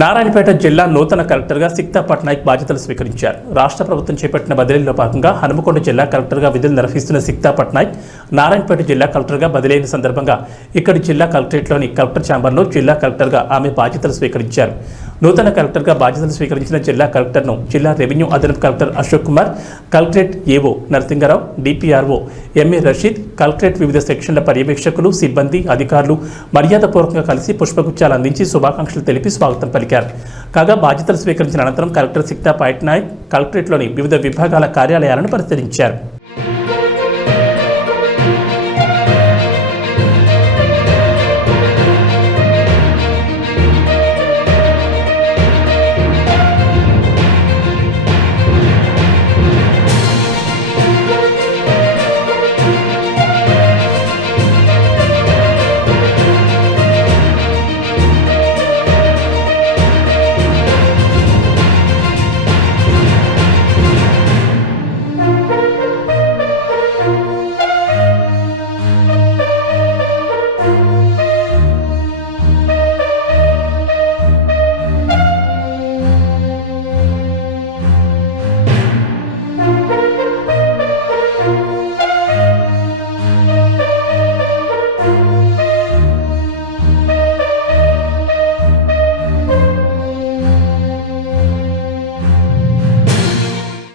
నారాయణపేట జిల్లా నూతన కలెక్టర్గా సిక్తా పట్నాయక్ బాధ్యతలు స్వీకరించారు. రాష్ట్ర ప్రభుత్వం చేపట్టిన బదిలీలో భాగంగా హనుమకొండ జిల్లా కలెక్టర్గా విధులు నిర్వహిస్తున్న సిక్తా పట్నాయక్ నారాయణపేట జిల్లా కలెక్టర్గా బదిలీ అయిన సందర్భంగా ఇక్కడి జిల్లా కలెక్టరేట్లోని కలెక్టర్ ఛాంబర్లో జిల్లా కలెక్టర్గా ఆమె బాధ్యతలు స్వీకరించారు. నూతన కలెక్టర్గా బాధ్యతలు స్వీకరించిన జిల్లా కలెక్టర్ను జిల్లా రెవెన్యూ అదనపు collector Ashok Kumar, collectorate AO Narasingarao, DPRO MA Rasheed, collectorate వివిధ సెక్షన్ల పర్యవేక్షకులు, సిబ్బంది, అధికారులు మర్యాదపూర్వకంగా కలిసి పుష్పగుచ్చాలు అందించి శుభాకాంక్షలు తెలిపి స్వాగతం పలికారు. కాగా బాధ్యతలు స్వీకరించిన అనంతరం కలెక్టర్ సిక్తా పట్నాయక్ కలెక్టరేట్లోని వివిధ విభాగాల కార్యాలయాలను పరిశీలించారు.